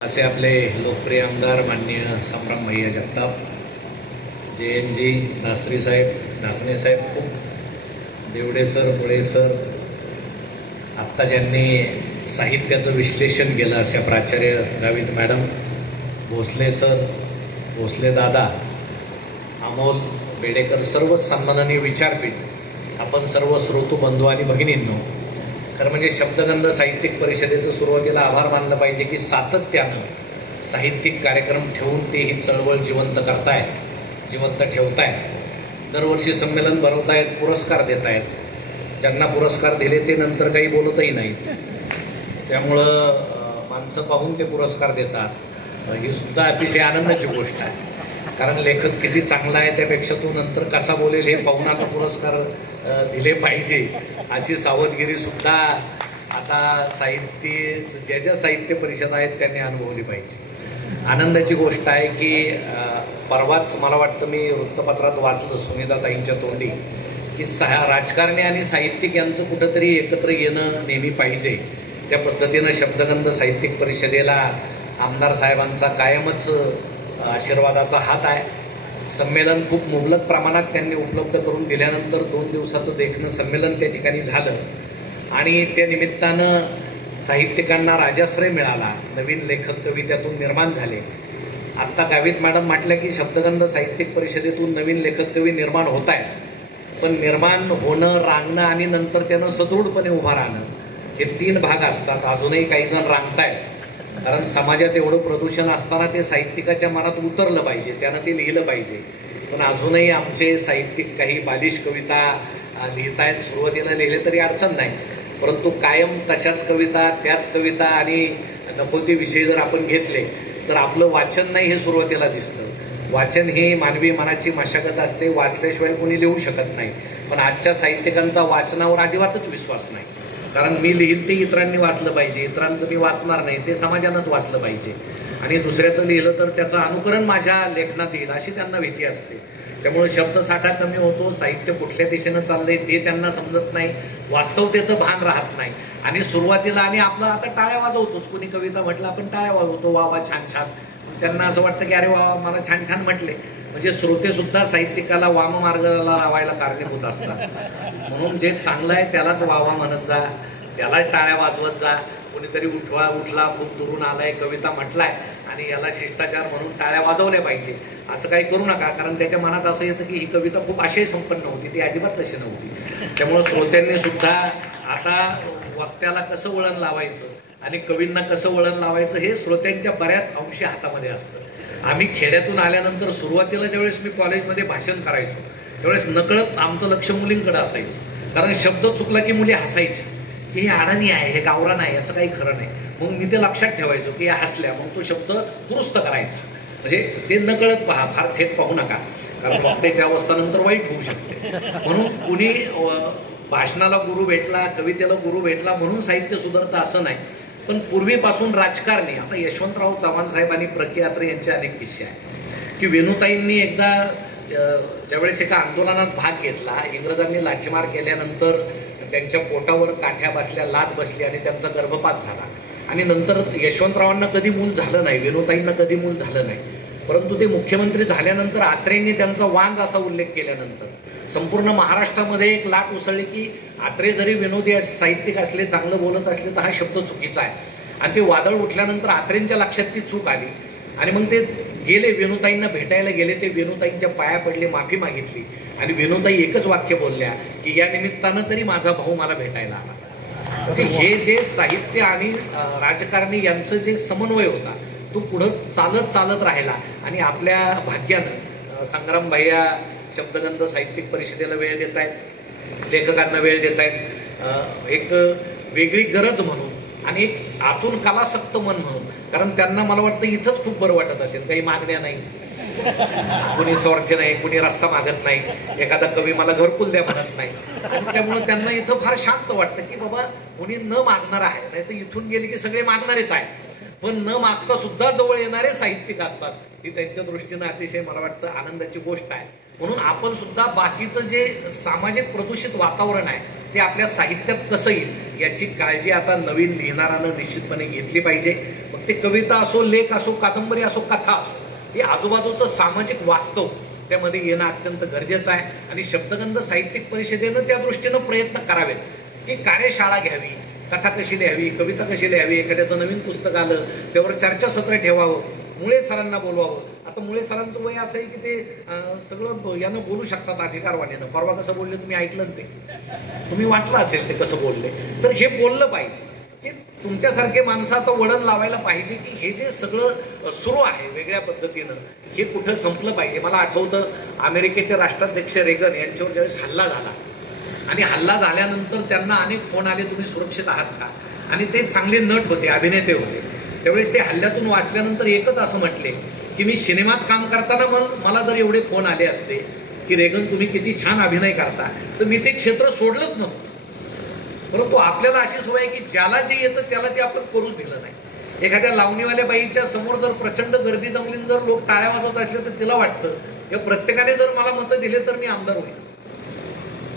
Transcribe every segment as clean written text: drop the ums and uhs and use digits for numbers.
असे आपले लोकप्रिय आमदार माननीय संग्राम भैया जगताप, JNG, नासरी साहेब, नागणे साहेब, खूप देवडे सर, पुळे सर, आत्ता ज्यांनी साहित्याचं विश्लेषण केलं अशा प्राचार्य गावित मॅडम, भोसले सर, भोसले दादा, अमोल बेडेकर, सर्व सन्माननीय विचारपीठ, आपण सर्व श्रोतू बंधू आणि भगिनींनो, खरं म्हणजे शब्दगंध साहित्यिक परिषदेचं सुरुवातीला आभार मानलं पाहिजे की सातत्यानं साहित्यिक कार्यक्रम ठेवून ते ही चळवळ जिवंत करताय, जिवंत ठेवताय, दरवर्षी संमेलन भरवतायत, पुरस्कार देत आहेत. ज्यांना पुरस्कार दिले ते नंतर काही बोलतही नाहीत, त्यामुळं माणसं पाहून ते पुरस्कार देतात. ही सुद्धा अतिशय आनंदाची गोष्ट आहे, कारण लेखक किती चांगला आहे त्यापेक्षा तो नंतर कसा बोलेल हे पाहून आता पुरस्कार दिले पाहिजे अशी सावधगिरी सुद्धा आता ज्या साहित्य परिषद आहेत त्यांनी अनुभवली पाहिजे. आनंदाची गोष्ट आहे की परवाच मला वाटतं मी वृत्तपत्रात वाचलं सुनीताताईंच्या तोंडी की राजकारणी आणि साहित्यिक यांचं कुठंतरी एकत्र येणं नेहमी पाहिजे. त्या पद्धतीनं शब्दगंध साहित्यिक परिषदेला आमदार साहेबांचा कायमच आशीर्वादाचा हात आहे. संमेलन खूप मुबलक प्रमाणात त्यांनी उपलब्ध करून दिल्यानंतर 2 दिवसाचं देखणं संमेलन त्या ठिकाणी झालं आणि त्या निमित्तानं साहित्यिकांना राजाश्रय मिळाला, नवीन लेखक कवी त्यातून निर्माण झाले. आत्ता गावित मॅडम म्हटलं की शब्दगंध साहित्यिक परिषदेतून नवीन लेखक कवी निर्माण होत आहेत, पण निर्माण होणं, रांगणं आणि नंतर त्यानं सदृढपणे उभा राहणं हे 3 भाग असतात. अजूनही काही जण रांगतायत, कारण समाजात एवढं प्रदूषण असताना ते साहित्यिकाच्या मनात उतरलं पाहिजे, त्यानं ते लिहिलं पाहिजे. पण अजूनही आमचे साहित्यिक काही बालिश कविता लिहितायत, सुरुवातीला लिहिले तरी अडचण नाही, परंतु कायम तशाच कविता, त्याच कविता आणि नको ते विषय जर आपण घेतले तर आपलं वाचन नाही हे सुरुवातीला दिसतं. वाचन ही मानवी मनाची मशागत असते, वाचल्याशिवाय कोणी लिहू शकत नाही. पण आजच्या साहित्यिकांचा वाचनावर अजिबातच विश्वास नाही, कारण मी लिहिल ते इतरांनी वाचलं पाहिजे, इतरांचं मी वाचणार नाही, ते समाजानंच वाचलं पाहिजे आणि दुसऱ्याचं लिहिलं तर त्याचं अनुकरण माझ्या लेखनात येईल अशी त्यांना भीती असते. त्यामुळे शब्दसाठा कमी होतो, साहित्य कुठल्या दिशेनं चाललंय ते त्यांना समजत नाही, वास्तवतेचं भान राहत नाही. आणि सुरुवातीला आणि आपलं आता टाळ्या वाजवतोच, कोणी कविता म्हटलं आपण टाळ्या वाजवतो, वा वा छान छान, त्यांना असं वाटतं की अरे वा मला छान छान म्हटले, म्हणजे श्रोते सुद्धा साहित्यिकाला वाममार्गाला लावायला कारणीभूत असतात. म्हणून जे चांगलं आहे त्यालाच वावा म्हणत जा, त्यालाच टाळ्या वाजवत जा. कोणीतरी उठला खूप दुरून आलाय, कविता म्हटलाय आणि याला शिष्टाचार म्हणून टाळ्या वाजवल्या पाहिजे असं काही करू नका, कारण त्याच्या मनात असं येतं की ही कविता खूप आशय संपन्न होती, ती अजिबात तशी नव्हती. त्यामुळे श्रोत्यांनी सुद्धा आता वक्त्याला कसं वळण लावायचं आणि कवींना कसं वळण लावायचं हे श्रोत्यांच्या बऱ्याच अंशी हातामध्ये असतं. आम्ही खेड्यातून आल्यानंतर सुरुवातीला ज्यावेळेस मी कॉलेजमध्ये भाषण करायचो त्यावेळेस नकळत आमचं लक्ष मुलींकडे असायचं, कारण शब्द चुकला की मुली हसायच्या की हे अडाणी आहे, हे गावरान आहे, याचं काही खरं नाही. मग मी ते लक्षात ठेवायचो की हसल्या मग तो शब्द दुरुस्त करायचा. म्हणजे ते नकळत पहा, फार थेट पाहू नका, कारण वक्त्याच्या अवस्थानंतर वाईट होऊ शकते. म्हणून कुणी भाषणाला गुरु भेटला, कवितेला गुरु भेटला म्हणून साहित्य सुधारतं असं नाही. पण पूर्वीपासून राजकारणी, आता यशवंतराव चव्हाण साहेब आणि प्रके यात्रे यांचे अनेक किस्से आहेत की वेणुताईंनी एकदा ज्यावेळेस एका आंदोलनात भाग घेतला, इंग्रजांनी लाठीमार केल्यानंतर त्यांच्या पोटावर काठ्या बसल्या, लाद बसली आणि त्यांचा गर्भपात झाला आणि नंतर यशवंतरावांना कधी मूल झालं नाही, वेणुताईंना कधी मूल झालं नाही. परंतु ते मुख्यमंत्री झाल्यानंतर आत्रेंनी त्यांचा वांज असा उल्लेख केल्यानंतर संपूर्ण महाराष्ट्रामध्ये एक लाट उसळली की आत्रे जरी विनोदी साहित्यिक असले, चांगलं बोलत असले तर हा शब्द चुकीचा आहे. आणि ते वादळ उठल्यानंतर आत्रेंच्या लक्षात ती चूक आली आणि मग ते गेले, वेणुताईंना भेटायला गेले, ते वेणुताईंच्या पाया पडले, माफी मागितली आणि वेणुताई एकच वाक्य बोलल्या की या निमित्तानं तरी माझा भाऊ मला भेटायला आला. म्हणजे हे जे साहित्य आणि राजकारणी यांचं जे समन्वय होता तो पुढं चालत चालत राहिला आणि आपल्या भाग्यानं संग्राम भैया शब्दगंध साहित्यिक परिषदेला वेळ देत आहेत, लेखकांना वेळ देत आहेत, एक वेगळी गरज म्हणून आणि एक आतून कलासक्त मन म्हणून. कारण त्यांना मला वाटतं इथंच खूप बरं वाटत असेल, काही मागण्या नाही, कुणी स्वार्थी नाही, कुणी रस्ता मागत नाही, एखादा कवी मला घरकुल द्या म्हणत नाही, आणि त्यामुळे त्यांना इथं फार शांत वाटतं की बाबा कुणी न मागणार आहे. नाही तर इथून गेले की सगळे मागणारेच आहे, पण न मागता सुद्धा जवळ येणारे साहित्यिक असतात. ही त्यांच्या दृष्टीनं अतिशय मला वाटतं आनंदाची गोष्ट आहे. म्हणून आपण सुद्धा बाकीचं जे सामाजिक प्रदूषित वातावरण आहे ते आपल्या साहित्यात कसं येईल याची काळजी आता नवीन लिहिणारानं निश्चितपणे घेतली पाहिजे. ते कविता असो, लेख असो, कादंबरी असो, कथा असो, हे आजूबाजूचं सामाजिक वास्तव त्यामध्ये येणं अत्यंत गरजेचं आहे. आणि शब्दगंध साहित्यिक परिषदेनं त्या दृष्टीनं प्रयत्न करावेत की कार्यशाळा घ्यावी, कथा कशी लिहावी, कविता कशी लिहावी, एखाद्याचं नवीन पुस्तक आलं त्यावर चर्चासत्र ठेवावं, मुळे सरांना बोलवावं. आता मुळे सरांचं वय असं आहे की ते सगळं यानं बोलू शकतात अधिकारवाणीनं. परवा कसं बोलले तुम्ही ऐकलं ते, तुम्ही वाचलं असेल ते कसं बोलले. तर हे बोललं पाहिजे की तुमच्यासारखे माणसं आता वळण लावायला पाहिजे की हे जे सगळं सुरू आहे वेगळ्या पद्धतीनं हे कुठं संपलं पाहिजे. मला आठवतं अमेरिकेचे राष्ट्राध्यक्ष रेगन यांच्यावर ज्यावेळेस हल्ला झाला आणि हल्ला झाल्यानंतर त्यांना अनेक फोन आले, तुम्ही सुरक्षित आहात का? आणि ते चांगले नट होते, अभिनेते होते. त्यावेळेस ते हल्ल्यातून वाचल्यानंतर एकच असं म्हटले की मी सिनेमात काम करताना मला जर एवढे फोन आले असते की रेगन तुम्ही किती छान अभिनय करता, तर मी ते क्षेत्र सोडलंच नसतं. परंतु आपल्याला अशी सवय आहे की ज्याला जे येतं त्याला ते आपण करूच दिलं नाही. एखाद्या लावणीवाल्या बाईच्या समोर जर प्रचंड गर्दी जमली, जर लोक टाळ्या वाजवत असले तर तिला वाटतं या प्रत्येकाने जर मला मतं दिले तर मी आमदार होईल.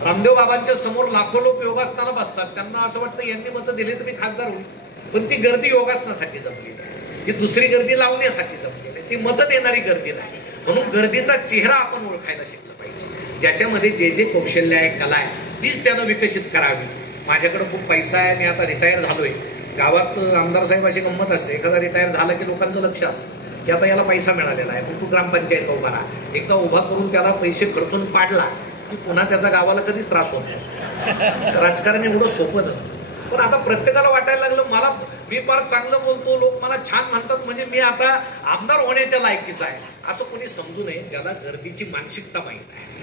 रामदेव बाबांच्या समोर लाखो लोक योगासनाला बसतात, त्यांना असं वाटतं यांनी मतं दिले तर मी खासदार होईल. पण ती गर्दी योगासनासाठी जमलेली आहे, ती दुसरी गर्दी लावण्यासाठी जमलेली आहे, ती मतं देणारी गर्दी नाही. म्हणून गर्दीचा चेहरा आपण ओळखायला शिकलं पाहिजे. ज्याच्यामध्ये जे जे कौशल्य आहे, कला आहे, तीच त्यानं विकसित करावी. माझ्याकडे खूप पैसा आहे, मी आता रिटायर झालोय. गावात आमदार साहेब अशी गंमत असते, एखादा रिटायर झाला की लोकांचं लक्ष असतं की आता याला पैसा मिळालेला आहे, पण तू ग्रामपंचायत उभा राहा. एकदा उभा करून त्याला पैसे खर्चून पाडला की पुन्हा त्याचा गावाला कधीच त्रास होत नसतो. राजकारण एवढं सोपं नसतं. पण आता प्रत्येकाला वाटायला लागलं मी फार चांगलं बोलतो, लोक मला छान म्हणतात, म्हणजे मी आता आमदार होण्याच्या लायकीचा आहे. असं कोणी समजू नये ज्याला गर्दीची मानसिकता माहीत आहे.